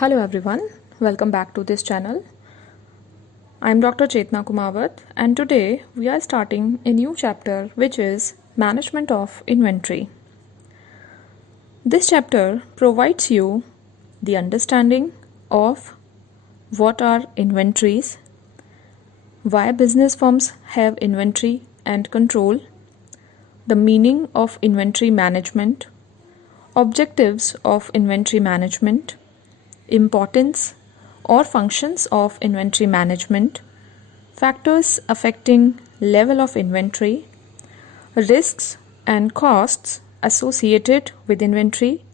Hello everyone, welcome back to this channel. I am Dr. Chetna Kumawat and today we are starting a new chapter which is Management of Inventory. This chapter provides you the understanding of what are inventories, why business firms have inventory and control, the meaning of inventory management, objectives of inventory management, importance or functions of inventory management, factors affecting level of inventory, risks and costs associated with inventory,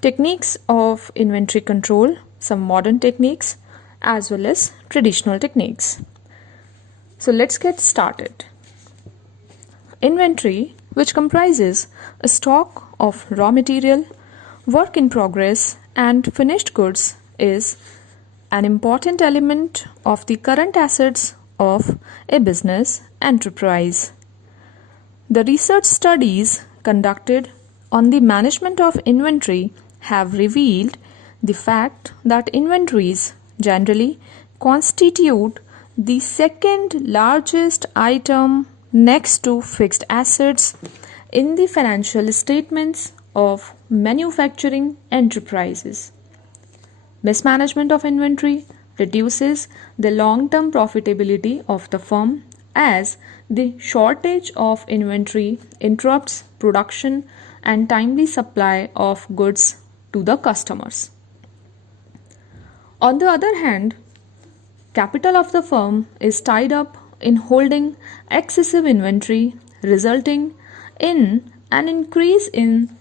techniques of inventory control, some modern techniques as well as traditional techniques. So let's get started. Inventory, which comprises a stock of raw material, work in progress and finished goods, is an important element of the current assets of a business enterprise. The research studies conducted on the management of inventory have revealed the fact that inventories generally constitute the second largest item next to fixed assets in the financial statements of manufacturing enterprises. Mismanagement of inventory reduces the long-term profitability of the firm as the shortage of inventory interrupts production and timely supply of goods to the customers. On the other hand, capital of the firm is tied up in holding excessive inventory, resulting in an increase in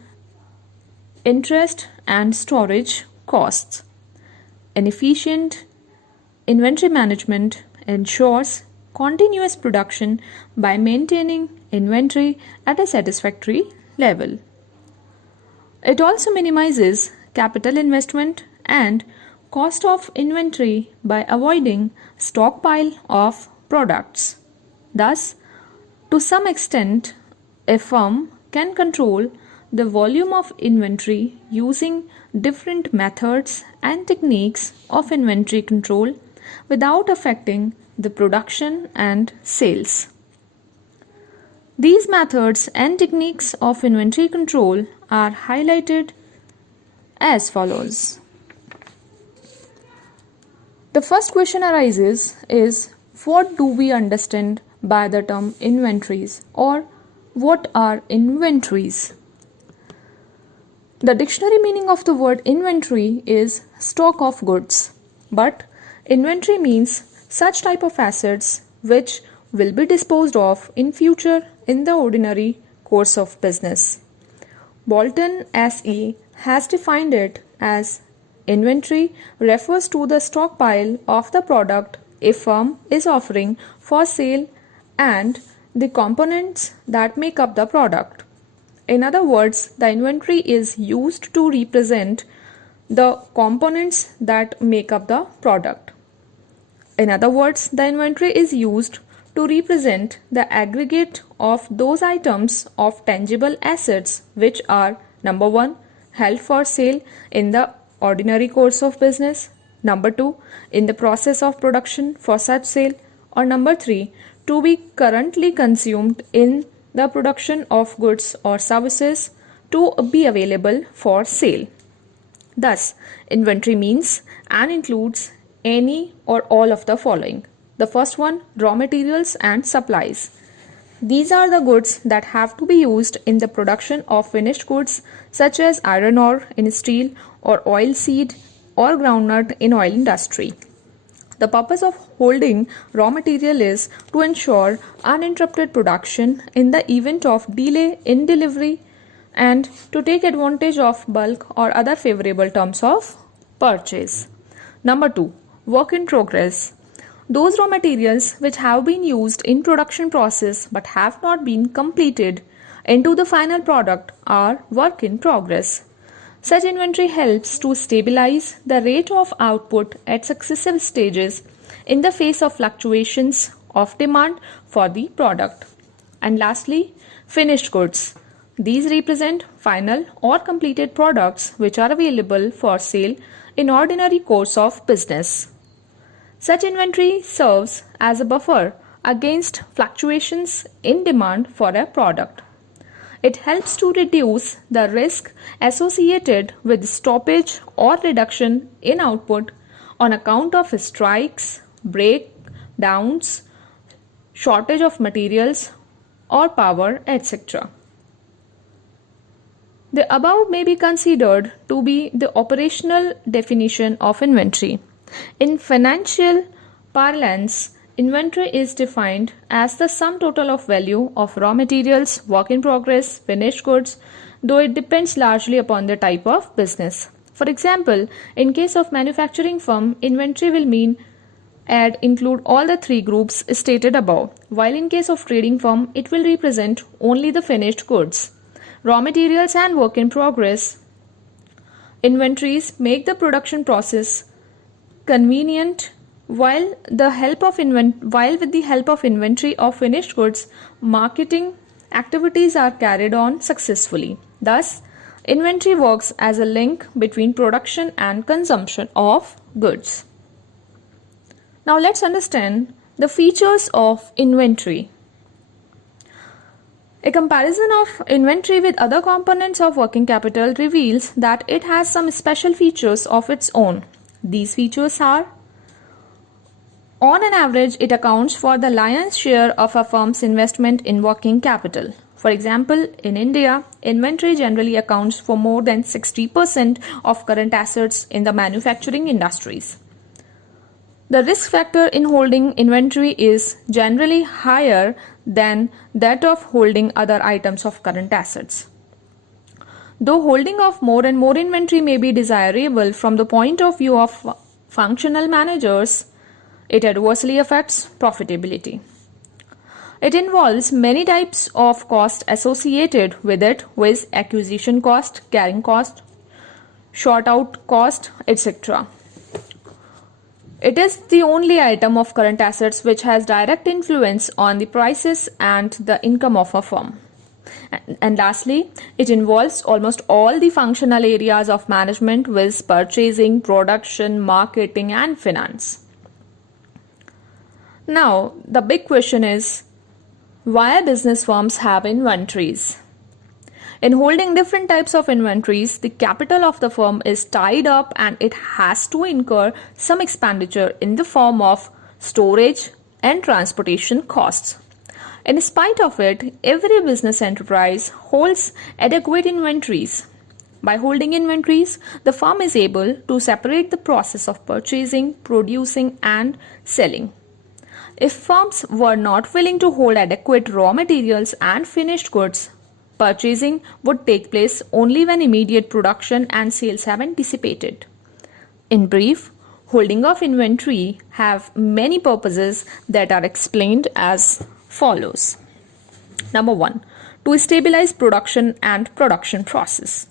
interest and storage costs. An efficient inventory management ensures continuous production by maintaining inventory at a satisfactory level. It also minimizes capital investment and cost of inventory by avoiding stockpile of products. Thus, to some extent, a firm can control the volume of inventory using different methods and techniques of inventory control without affecting the production and sales. These methods and techniques of inventory control are highlighted as follows. The first question arises is, what do we understand by the term inventories, or what are inventories? The dictionary meaning of the word inventory is stock of goods, but inventory means such type of assets which will be disposed of in future in the ordinary course of business. Bolton SE has defined it as inventory refers to the stockpile of the product a firm is offering for sale and the components that make up the product. In other words, the inventory is used to represent the components that make up the product. In other words, the inventory is used to represent the aggregate of those items of tangible assets which are number 1, held for sale in the ordinary course of business, number 2, in the process of production for such sale, or number 3, to be currently consumed in the production of goods or services to be available for sale. Thus, inventory means and includes any or all of the following. The first one, raw materials and supplies. These are the goods that have to be used in the production of finished goods such as iron ore in steel or oil seed or groundnut in oil industry. The purpose of holding raw material is to ensure uninterrupted production in the event of delay in delivery and to take advantage of bulk or other favorable terms of purchase. Number 2, work in progress. Those raw materials which have been used in production process but have not been completed into the final product are work in progress. Such inventory helps to stabilize the rate of output at successive stages in the face of fluctuations of demand for the product. And lastly, finished goods. These represent final or completed products which are available for sale in ordinary course of business. Such inventory serves as a buffer against fluctuations in demand for a product. It helps to reduce the risk associated with stoppage or reduction in output on account of strikes, breakdowns, shortage of materials or power, etc. The above may be considered to be the operational definition of inventory. In financial parlance, inventory is defined as the sum total of value of raw materials, work in progress, finished goods, though it depends largely upon the type of business. For example, in case of manufacturing firm, inventory will mean include all the three groups stated above, while in case of trading firm, it will represent only the finished goods. Raw materials and work in progress inventories make the production process convenient, while with the help of inventory of finished goods, marketing activities are carried on successfully. Thus, inventory works as a link between production and consumption of goods. Now let's understand the features of inventory. A comparison of inventory with other components of working capital reveals that it has some special features of its own. These features are: on an average, it accounts for the lion's share of a firm's investment in working capital. For example, in India, inventory generally accounts for more than 60% of current assets in the manufacturing industries. The risk factor in holding inventory is generally higher than that of holding other items of current assets. Though holding of more and more inventory may be desirable from the point of view of functional managers, it adversely affects profitability. It involves many types of costs associated with it, with acquisition cost, carrying cost, short out cost, etc. It is the only item of current assets which has direct influence on the prices and the income of a firm. And lastly, it involves almost all the functional areas of management, with purchasing, production, marketing, and finance. Now, the big question is, why business firms have inventories? In holding different types of inventories, the capital of the firm is tied up and it has to incur some expenditure in the form of storage and transportation costs. In spite of it, every business enterprise holds adequate inventories. By holding inventories, the firm is able to separate the process of purchasing, producing, and selling. If firms were not willing to hold adequate raw materials and finished goods, purchasing would take place only when immediate production and sales have anticipated. In brief, holding of inventory have many purposes that are explained as follows. Number 1. To stabilize production and production process.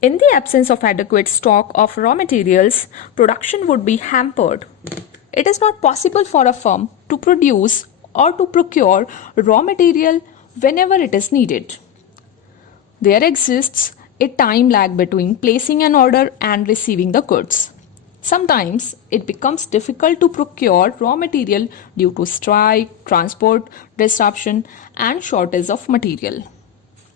In the absence of adequate stock of raw materials, production would be hampered. It is not possible for a firm to produce or to procure raw material whenever it is needed. There exists a time lag between placing an order and receiving the goods. Sometimes it becomes difficult to procure raw material due to strike, transport disruption, and shortage of material.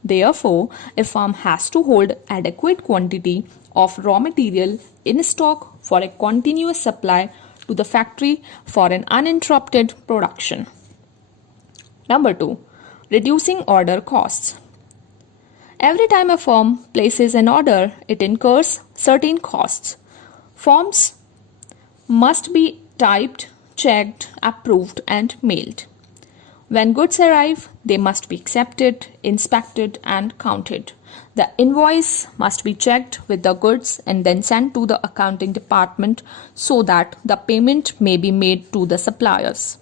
Therefore, a firm has to hold adequate quantity of raw material in stock for a continuous supply to the factory for an uninterrupted production. Number 2. Reducing order costs. Every time a firm places an order, it incurs certain costs. Forms must be typed, checked, approved, and mailed. When goods arrive, they must be accepted, inspected, and counted. The invoice must be checked with the goods and then sent to the accounting department so that the payment may be made to the suppliers.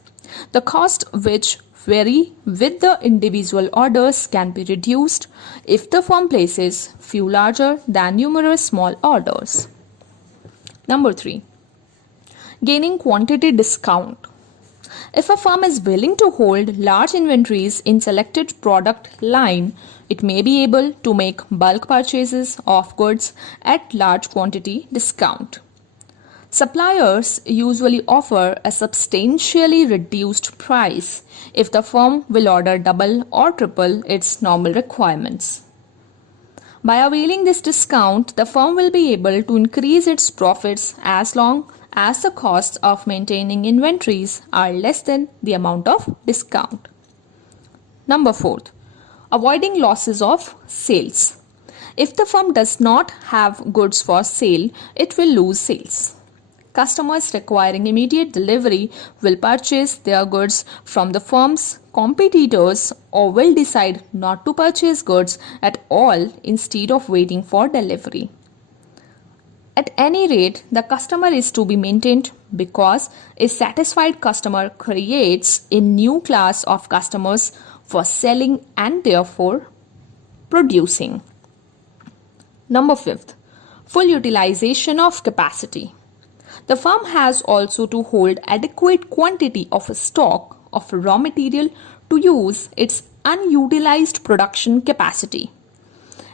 The cost, which vary with the individual orders, can be reduced if the firm places few larger than numerous small orders. Number 3. Gaining quantity discount. If a firm is willing to hold large inventories in selected product line, it may be able to make bulk purchases of goods at large quantity discount. Suppliers usually offer a substantially reduced price if the firm will order double or triple its normal requirements. By availing this discount, the firm will be able to increase its profits as long as the costs of maintaining inventories are less than the amount of discount. Number 4, avoiding losses of sales. If the firm does not have goods for sale, it will lose sales. Customers requiring immediate delivery will purchase their goods from the firm's competitors or will decide not to purchase goods at all instead of waiting for delivery. At any rate, the customer is to be maintained because a satisfied customer creates a new class of customers for selling and therefore producing. Number 5, full utilization of capacity. The firm has also to hold adequate quantity of stock of raw material to use its unutilized production capacity.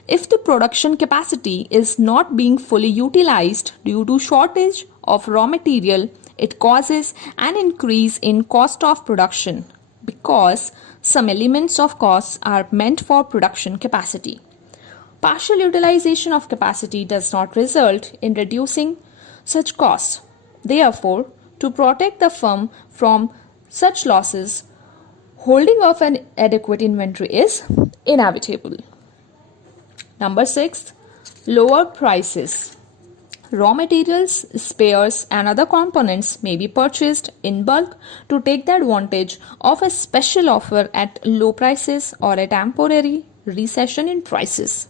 If the production capacity is not being fully utilized due to shortage of raw material, it causes an increase in cost of production because some elements of costs are meant for production capacity. Partial utilization of capacity does not result in reducing such costs. Therefore, to protect the firm from such losses, holding of an adequate inventory is inevitable. Number 6, lower prices. Raw materials, spares, and other components may be purchased in bulk to take the advantage of a special offer at low prices or a temporary recession in prices.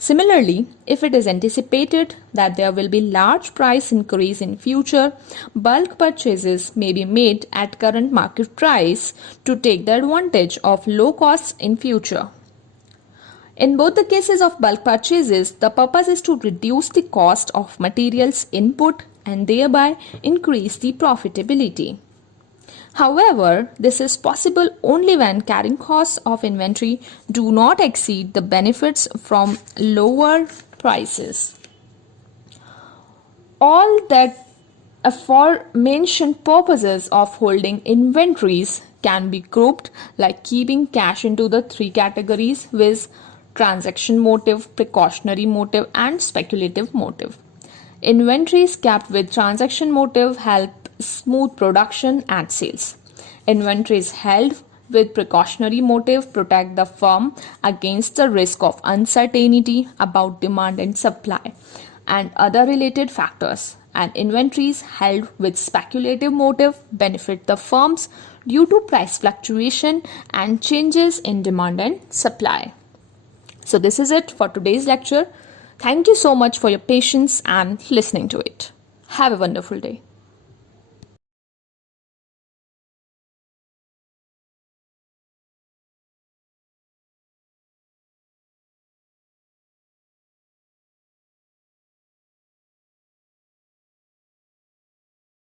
Similarly, if it is anticipated that there will be large price increase in future, bulk purchases may be made at current market price to take the advantage of low costs in future. In both the cases of bulk purchases, the purpose is to reduce the cost of materials input and thereby increase the profitability. However, this is possible only when carrying costs of inventory do not exceed the benefits from lower prices. All that aforementioned purposes of holding inventories can be grouped like keeping cash into the 3 categories with transaction motive, precautionary motive, and speculative motive. Inventories kept with transaction motive help smooth production and sales. Inventories held with precautionary motive protect the firm against the risk of uncertainty about demand and supply and other related factors. And inventories held with speculative motive benefit the firms due to price fluctuation and changes in demand and supply. So this is it for today's lecture. Thank you so much for your patience and listening to it. Have a wonderful day.